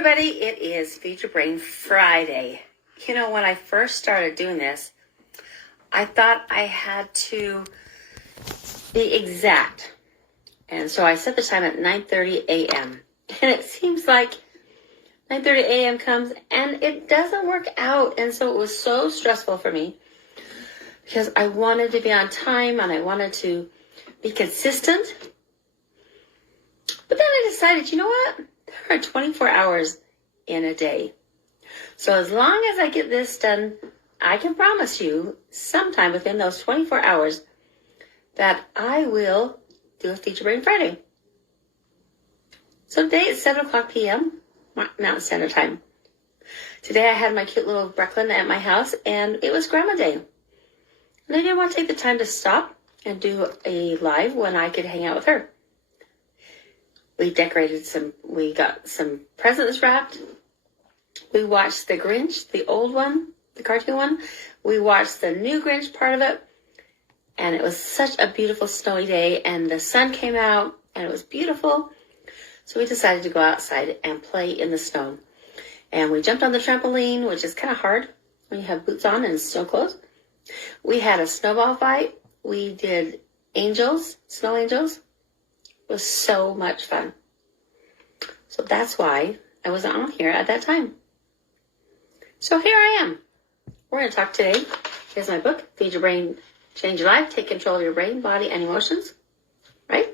everybody, it is Feed Your Brain Friday. You know, when I first started doing this, I thought I had to be exact. And so I set the time at 9:30 a.m. And it seems like 9:30 a.m. comes and it doesn't work out. And so it was so stressful for me because I wanted to be on time and I wanted to be consistent. But then I decided, you know what? There are 24 hours in a day. So as long as I get this done, I can promise you sometime within those 24 hours that I will do a Feed Your Brain Friday. So today it's 7 o'clock p.m. Mountain Standard Time. Today I had my cute little Brecklin at my house and it was Grandma Day. And I didn't want to take the time to stop and do a live when I could hang out with her. We got some presents wrapped. We watched the Grinch, the old one, the cartoon one. We watched the new Grinch part of it. And it was such a beautiful snowy day and the sun came out and it was beautiful. So we decided to go outside and play in the snow. And we jumped on the trampoline, which is kind of hard when you have boots on and snow clothes. We had a snowball fight. We did angels, snow angels. It was so much fun. So that's why I wasn't on here at that time. So here I am. We're going to talk today. Here's my book, Feed Your Brain, Change Your Life, Take Control of Your Brain, Body, and Emotions. Right?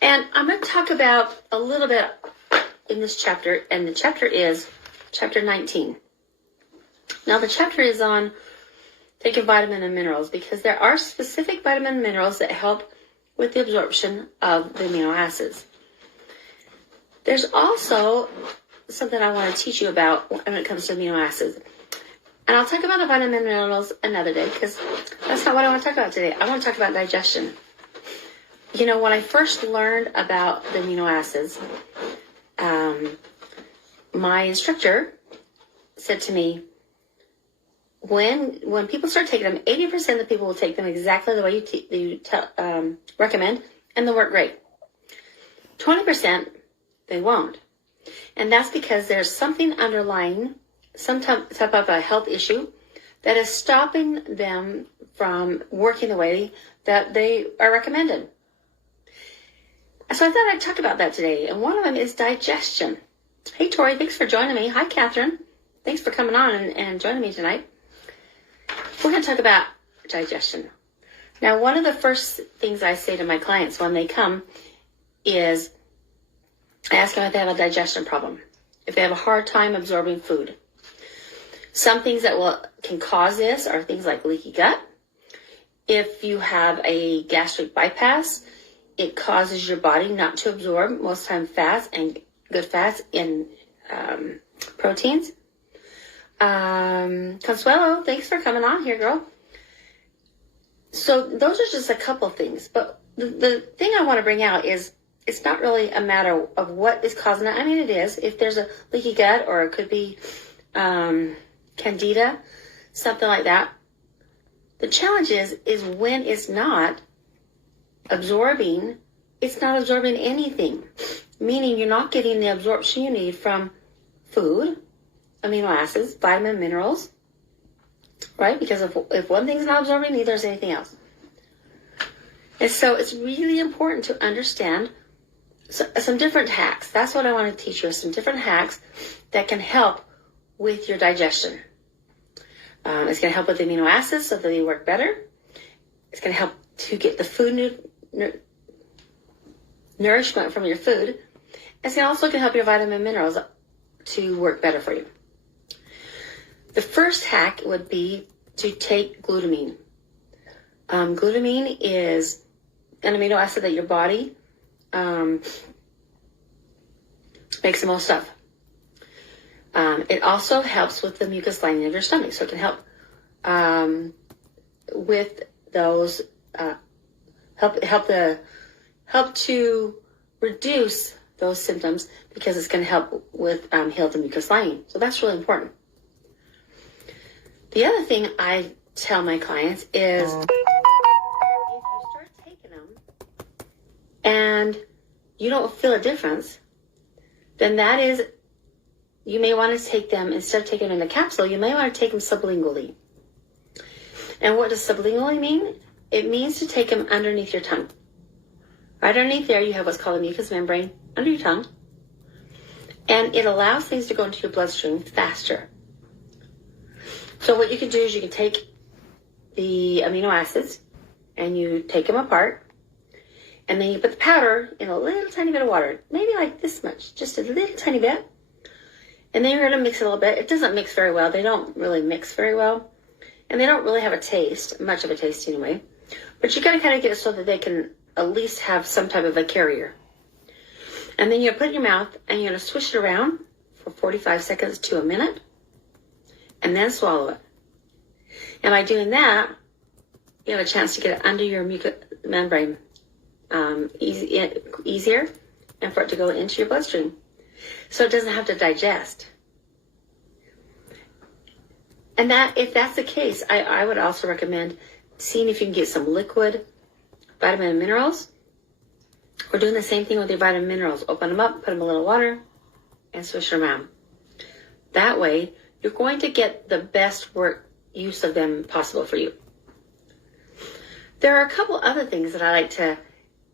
And I'm going to talk about a little bit in this chapter, and the chapter is chapter 19. Now the chapter is on taking vitamin and minerals because there are specific vitamin and minerals that help with the absorption of the amino acids. There's also something I want to teach you about when it comes to amino acids. And I'll talk about the vitamin and minerals another day because that's not what I want to talk about today. I want to talk about digestion. You know, when I first learned about the amino acids, my instructor said to me, when people start taking them, 80% of the people will take them exactly the way you recommend, and they'll work great. 20%, they won't. And that's because there's something underlying, some type of a health issue that is stopping them from working the way that they are recommended. So I thought I'd talk about that today. And one of them is digestion. Hey, Tori, thanks for joining me. Hi, Catherine. Thanks for coming on and joining me tonight. We're going to talk about digestion. Now, one of the first things I say to my clients when they come is I ask them if they have a digestion problem, if they have a hard time absorbing food. Some things that can cause this are things like leaky gut. If you have a gastric bypass, it causes your body not to absorb most time fats and good fats in proteins. Consuelo, thanks for coming on here, girl. So those are just a couple things. But the thing I want to bring out is it's not really a matter of what is causing it. I mean, it is. If there's a leaky gut or it could be candida, something like that. The challenge is when it's not absorbing, it's not absorbing anything. Meaning you're not getting the absorption you need from food, amino acids, vitamin, minerals, right? Because if one thing's not absorbing, neither is anything else. And so it's really important to understand some different hacks. That's what I want to teach you, some different hacks that can help with your digestion. It's going to help with the amino acids so that they work better. It's going to help to get the food nourishment from your food. It's also going to help your vitamin and minerals to work better for you. The first hack would be to take glutamine. Glutamine is an amino acid that your body makes the most of. It also helps with the mucus lining of your stomach, so it can help with those help to reduce those symptoms because it's going to help with heal the mucus lining. So that's really important. The other thing I tell my clients is if you start taking them and you don't feel a difference, then that is you may want to take them, instead of taking them in a capsule, you may want to take them sublingually. And what does sublingually mean? It means to take them underneath your tongue. Right underneath there, you have what's called a mucous membrane under your tongue. And it allows things to go into your bloodstream faster. So what you can do is you can take the amino acids and you take them apart. And then you put the powder in a little tiny bit of water, maybe like this much, just a little tiny bit. And then you're going to mix it a little bit. It doesn't mix very well. They don't really mix very well. And they don't really have a taste, much of a taste anyway. But you got to kind of get it so that they can at least have some type of a carrier. And then you put it in your mouth and you're going to swish it around for 45 seconds to a minute. And then swallow it. And by doing that, you have a chance to get it under your mucous membrane easier, and for it to go into your bloodstream. So it doesn't have to digest. And that, if that's the case, I would also recommend seeing if you can get some liquid vitamin and minerals, or doing the same thing with your vitamin and minerals. Open them up, put them in a little water, and swish them around. That way, you're going to get the best use of them possible for you. There are a couple other things that I like to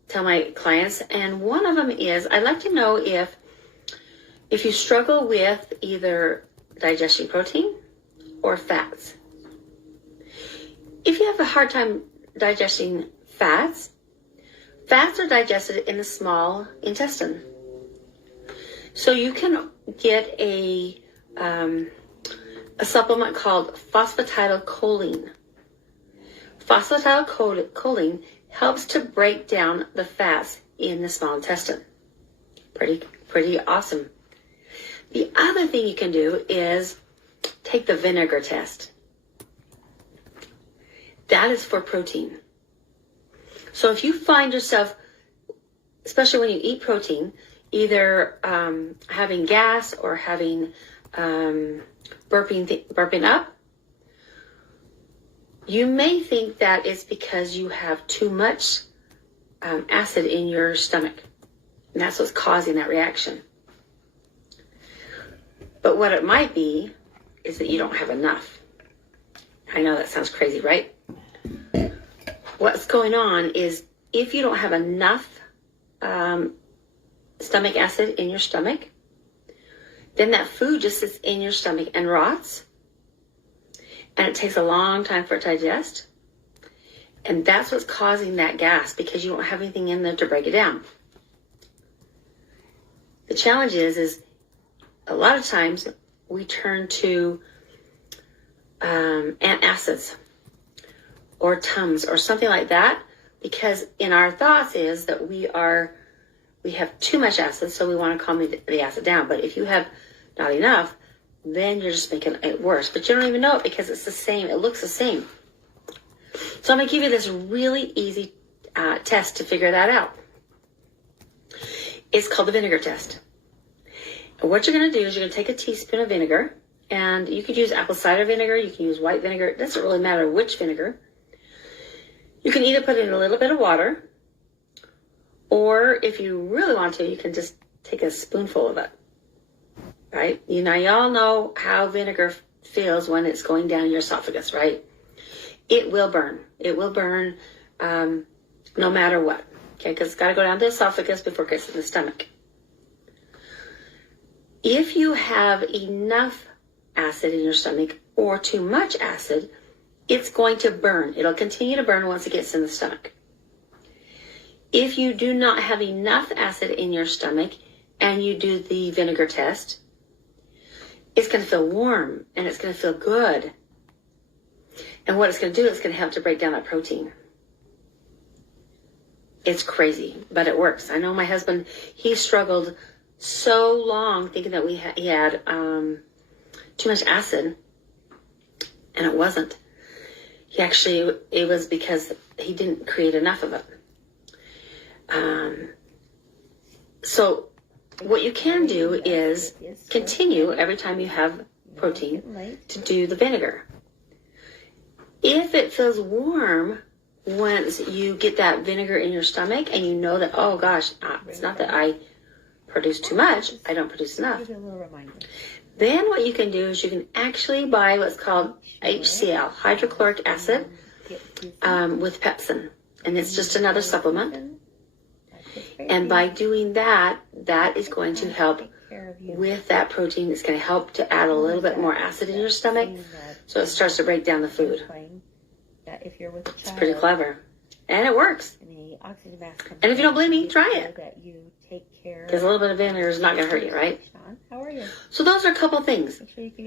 tell my clients, and one of them is I'd like to know if you struggle with either digesting protein or fats. If you have a hard time digesting fats are digested in the small intestine. So you can get a supplement called Phosphatidylcholone. Phosphatidylcholone helps to break down the fats in the small intestine. Pretty awesome. The other thing you can do is take the Vinegar Test. That is for protein. So if you find yourself, especially when you eat protein, either having gas or having burping up, you may think that it's because you have too much acid in your stomach. And that's what's causing that reaction. But what it might be is that you don't have enough. I know that sounds crazy, right? What's going on is if you don't have enough stomach acid in your stomach, then that food just sits in your stomach and rots. And it takes a long time for it to digest. And that's what's causing that gas, because you don't have anything in there to break it down. The challenge is a lot of times we turn to antacids or Tums or something like that, because in our thoughts is that we have too much acid, so we want to calm the acid down. But if you have not enough, then you're just making it worse. But you don't even know it because it's the same. It looks the same. So I'm going to give you this really easy test to figure that out. It's called the Vinegar Test. And what you're going to do is you're going to take a teaspoon of vinegar, and you could use apple cider vinegar. You can use white vinegar. It doesn't really matter which vinegar. You can either put it in a little bit of water, or if you really want to, you can just take a spoonful of it. Right? Y'all know how vinegar feels when it's going down your esophagus, right? It will burn. It will burn no matter what. Okay, because it's got to go down the esophagus before it gets in the stomach. If you have enough acid in your stomach or too much acid, it's going to burn. It'll continue to burn once it gets in the stomach. If you do not have enough acid in your stomach and you do the vinegar test, it's going to feel warm and it's going to feel good. And what it's going to do, it's going to help to break down that protein. It's crazy, but it works. I know my husband, he struggled so long thinking that he had too much acid, and it wasn't. It was because he didn't create enough of it. So what you can do is continue every time you have protein to do the vinegar. If it feels warm once you get that vinegar in your stomach and you know that, oh gosh, it's not that I produce too much, I don't produce enough. Give you a little reminder. Then what you can do is you can actually buy what's called HCl, Hydrochloric Acid, with Pepsin. And it's just another supplement. And by doing that, that is going to help with that protein. It's going to help to add a little bit more acid in your stomach, so it starts to break down the food. It's pretty clever. And it works. And if you don't believe me, try it. Because a little bit of vinegar is not going to hurt you, right? How are you? So those are a couple things.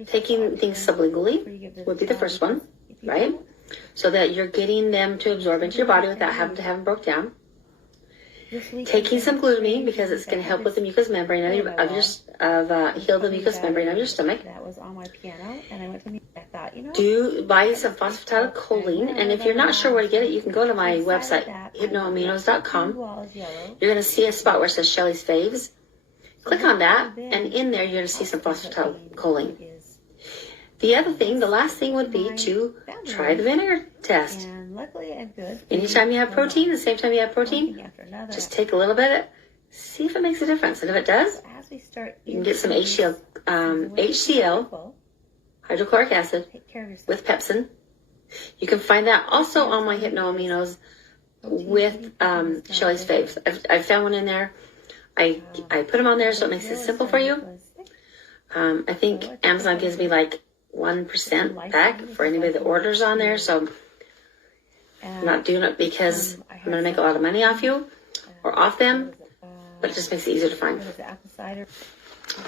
Taking things sublingually would be the first one, right? So that you're getting them to absorb into your body without having to have them broke down. Taking some glutamine because it's going to help with the mucous membrane heal the mucous membrane of your stomach. That was on my piano, and I went to I thought, buy some phosphatidylcholone, and if you're not sure where to get it, you can go to my website, hypnoaminos.com. You're going to see a spot where it says Shelly's Faves. Click on that, and in there you're going to see some phosphatidylcholone. The other thing, the last thing would be to try the vinegar test. And luckily I'm good. Anytime you have protein, the same time you have protein, just take a little bit, see if it makes a difference. And if it does, you can get some HCl Hydrochloric Acid with Pepsin. You can find that also on my Hypnoaminos with Shelly's Faves. I found one in there. I put them on there so it makes it simple for you. I think Amazon gives me like 1% back for anybody that orders on there. So I'm not doing it because I'm going to make a lot of money off you or off them, but it just makes it easier to find.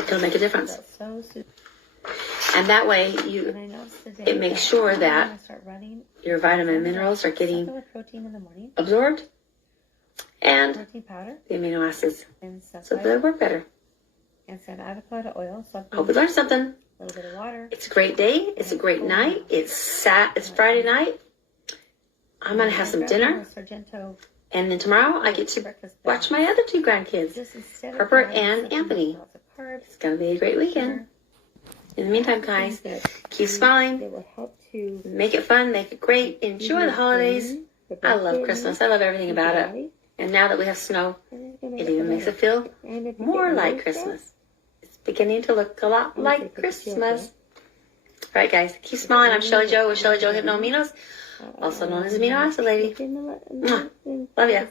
It'll make a difference. And that way it makes sure that your vitamin and minerals are getting absorbed and the amino acids so they work better. Avocado oil. Hope you learned something. A little bit of water. It's a great day. It's a great night. It's Friday night. I'm going to have some dinner. And then tomorrow I get to watch my other two grandkids, Harper and Anthony. It's going to be a great weekend. In the meantime, guys, keep smiling. Make it fun. Make it great. Enjoy the holidays. I love Christmas. I love everything about it. And now that we have snow, it even makes it feel more like Christmas. It's beginning to look a lot like Christmas. All right, guys, keep smiling. I'm Shelly Jo with Shelly Jo Hypnoaminos, also known as Amino Acid Lady. Love ya.